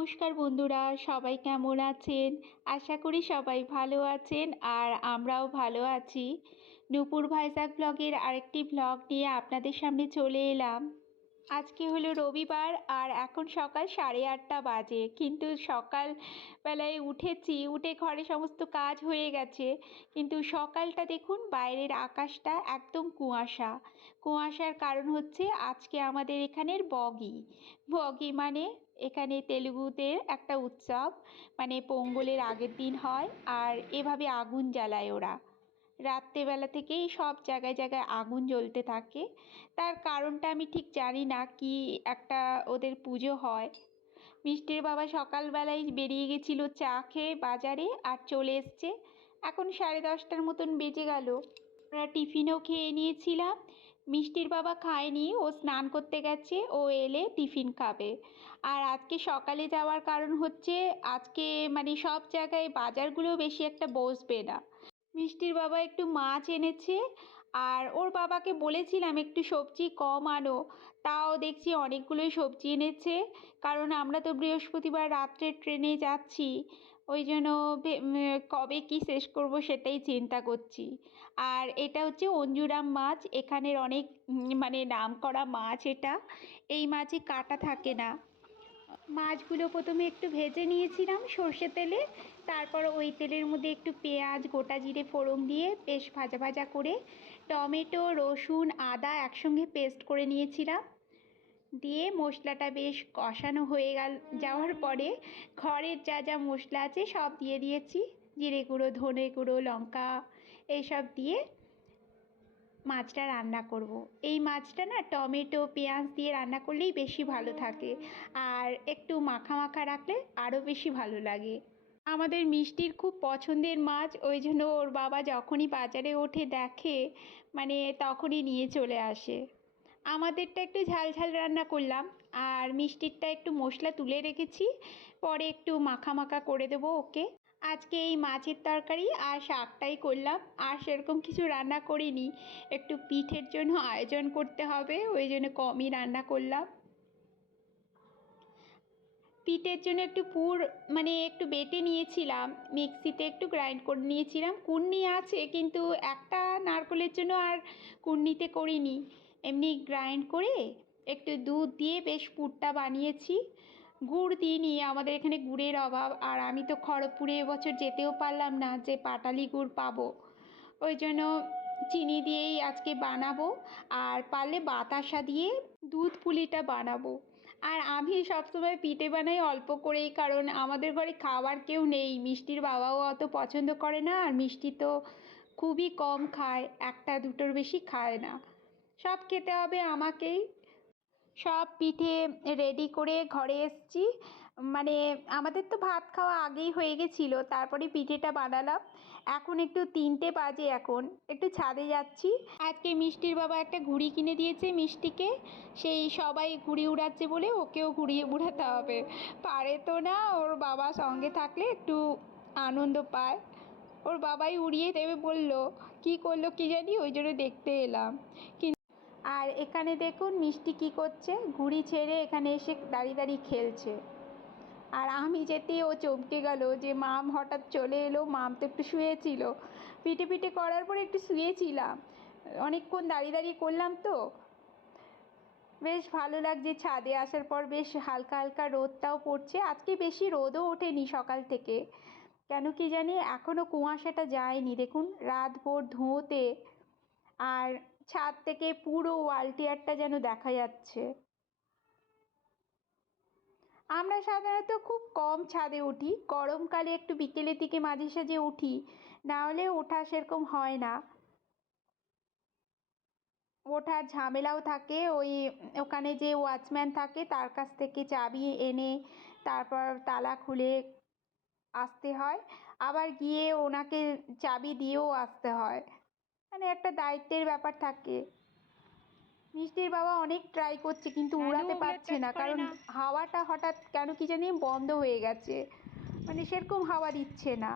নমস্কার বন্ধুরা, সবাই কেমন আছেন? আশা করি সবাই ভালো আছেন আর আমরাও ভালো আছি। নূপুর ভাইজাক ব্লগের আরেকটি ব্লগ নিয়ে আপনাদের সামনে চলে এলাম। আজকে হলো রবিবার আর এখন সকাল সাড়ে আটটা বাজে, কিন্তু সকাল বেলায় উঠেছি, উঠে ঘরে সমস্ত কাজ হয়ে গেছে। কিন্তু সকালটা দেখুন, বাইরের আকাশটা একদম কুয়াশা। কুয়াশার কারণ হচ্ছে আজকে আমাদের এখানের বগি। বগি মানে এখানে তেলুগুদের একটা উৎসব মানে পোঙ্গলের আগের দিন হয় আর এভাবে আগুন জ্বালায় ওরা। রাত্রেবেলা থেকেই সব জায়গায় জায়গায় আগুন জ্বলতে থাকে। তার কারণটা আমি ঠিক জানি না কি একটা ওদের পুজো হয়। মিষ্টির বাবা সকালবেলায় বেরিয়ে গেছিল চা খেয়ে বাজারে আর চলে এসছে। এখন সাড়ে দশটার মতন বেজে গেল। আমরা টিফিনও খেয়ে নিয়েছিলাম। মিষ্টির বাবা খায়নি, ও স্নান করতে গেছে, ও এলে টিফিন খাবে। আর আজকে সকালে যাওয়ার কারণ হচ্ছে, আজকে মানে সব জায়গায় বাজারগুলো বেশি একটা বসবে না। মিষ্টির বাবা একটু মাছ এনেছে, আর ওর বাবাকে বলেছিলাম একটু সবজি কম আনো। তাও দেখছি অনেকগুলোই সবজি এনেছে। কারণ আমরা তো বৃহস্পতিবার রাত্রের ট্রেনে যাচ্ছি। ওই জন্য কবে কি শেষ করব সেটাই চিন্তা করছি। আর এটা হচ্ছে অঞ্জুরাম মাছ। এখানের অনেক মানে নাম করা মাছ এটা। এই মাছে কাটা থাকে না। মাছগুলো প্রথমে একটু ভেজে নিয়েছিলাম সর্ষে তেলে, তারপর ওই তেলের মধ্যে একটু পেঁয়াজ, গোটা জিরে, ফোড়ন দিয়ে বেশ ভাজা ভাজা করে টমেটো, রসুন, আদা একসঙ্গে পেস্ট করে নিয়েছিলাম। দিয়ে মশলাটা বেশ কষানো হয়ে গেল, যাওয়ার পরে ঘরের যা যা মশলা আছে সব দিয়ে দিয়েছি। জিরে গুঁড়ো, ধনে গুঁড়ো, লঙ্কা এইসব দিয়ে মাছটা রান্না করব। এই মাছটা না টমেটো, পেঁয়াজ দিয়ে রান্না করলেই বেশি ভালো থাকে। আর একটু মাখা মাখা রাখলে আরও বেশি ভালো লাগে। আমাদের মিষ্টির খুব পছন্দের মাছ, ওই জন্য ওর বাবা যখনই বাজারে ওঠে দেখে মানে তখনই নিয়ে চলে আসে। আমাদেরটা একটু ঝাল ঝাল রান্না করলাম, আর মিষ্টিরটা একটু মশলা তুলে রেখেছি, পরে একটু মাখা মাখা করে দেবো ওকে। আজকে এই মাছের তরকারি আর শাকটাই করলাম। আর সেরকম কিছু রান্না করিনি। একটু পিঠের জন্য আয়োজন করতে হবে, ওই জন্য কমই রান্না করলাম। পিঠের জন্য একটু পুর মানে একটু বেটে নিয়েছিলাম। মিক্সিতে একটু গ্রাইন্ড করে নিয়েছিলাম। কুর্নি আছে, কিন্তু একটা নারকলের জন্য আর কুর্নিতে করিনি। এমনি গ্রাইন্ড করে একটু দুধ দিয়ে বেশ পুরটা বানিয়েছি। গুড় দিইনি, আমাদের এখানে গুড়ের অভাব। আর আমি তো খড়গপুরে এবছর যেতেও পারলাম না যে পাটালি গুড় পাবো। ওই জন্য চিনি দিয়েই আজকে বানাবো। আর পারলে বাতাসা দিয়ে দুধ পুলিটা বানাবো। আর আমি সবসময় পিঠে বানাই অল্প করেই, কারণ আমাদের ঘরে খাবার কেউ নেই। মিষ্টির বাবাও অত পছন্দ করে না, আর মিষ্টি তো খুবই কম খায়। একটা দুটোর বেশি খায় না। সব খেতে হবে আমাকেই। সব পিঠে রেডি করে ঘরে এসছি। মানে আমাদের তো ভাত খাওয়া আগেই হয়ে গেছিল, তারপরে পিঠেটা বানালাম। এখন একটু তিনটে বাজে এখন, একটু ছাদে যাচ্ছি। আজকে মিষ্টির বাবা একটা ঘুড়ি কিনে দিয়েছে মিষ্টিকে, সেই সবাই ঘুড়ি উড়াচ্ছে বলে ওকেও ঘুড়ি উড়াতে হবে। পারে তো না, ওর বাবা সঙ্গে থাকলে একটু আনন্দ পায়। ওর বাবাই উড়িয়ে দেবে বলল, কি করল কি জানি, ওই জন্য দেখতে এলাম। কিন্তু আর এখানে দেখুন মিষ্টি কি করছে? ঘুড়ি ছেড়ে এখানে এসে দাঁড়িয়ে দাঁড়িয়ে খেলছে। আর আমি যেতেই ও চমকে গেল যে, মাম হঠাৎ চলে এলো, মাম তো একটু শুয়েছিল। পিঠে পিঠে করার পরে একটু শুয়েছিলাম। অনেকক্ষণ দাঁড়িয়ে দাঁড়িয়ে করলাম তো। বেশ ভালো লাগছে ছাদে আসার পর, বেশ হালকা হালকা রোদটাও পড়ছে। আজকে বেশি রোদও ওঠেনি সকাল থেকে। কেন কি জানি এখনও কুয়াশাটা যায়নি। দেখুন, রাত ভোর ধোঁতে। আর ছাদ থেকে পুরো ওয়ালটিয়ারটা যেন দেখা যাচ্ছে। আমরা সাধারণত খুব কম ছাদে উঠি গরমকালে একটু বিকেলের দিকে মাঝে সাঝে উঠি, না হলে ওঠা সেরকম হয় না। ওঠার ঝামেলাও থাকে, ওই ওখানে যে ওয়াচম্যান থাকে তার কাছ থেকে চাবি এনে তারপর তালা খুলে আসতে হয়, আবার গিয়ে ওনাকে চাবি দিয়েও আসতে হয়। মানে একটা দায়িত্বের ব্যাপার থাকে। মিষ্টির বাবা অনেক ট্রাই করছে কিন্তু উড়াতে পারছে না কারণ হাওয়াটা হঠাৎ কেন কি জানি বন্ধ হয়ে গেছে। মানে সেরকম হাওয়া দিচ্ছে না।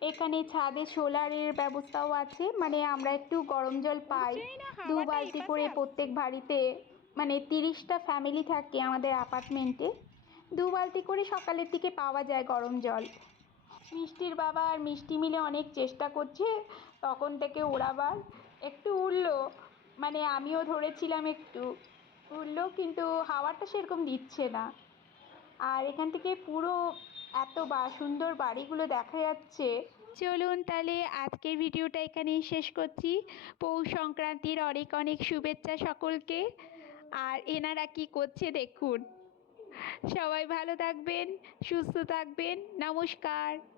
এখানে ছাদে সোলারের ব্যবস্থাও আছে মানে আমরা একটু গরম জল পাই। দু বালতি করে প্রত্যেক বাড়িতে মানে তিরিশটা ফ্যামিলি থাকে আমাদের অ্যাপার্টমেন্টে দু বালতি করে সকালের দিকে পাওয়া যায় গরম জল। মিষ্টির বাবা আর মিষ্টি মিলে অনেক চেষ্টা করছে তখন থেকে ওড়াবার একটু উড়লো। মানে আমিও ধরেছিলাম একটু উড়লো, কিন্তু হাওয়াটা সেরকম দিচ্ছে না। আর এখান থেকে পুরো এত বা, সুন্দর বাড়িগুলো দেখা যাচ্ছে। চলুন তাহলে আজকের ভিডিওটা এখানেই শেষ করছি। পৌষ সংক্রান্তির অনেক অনেক শুভেচ্ছা সকলকে। আর এনারা কি করছে দেখুন। সবাই ভালো থাকবেন, সুস্থ থাকবেন। নমস্কার।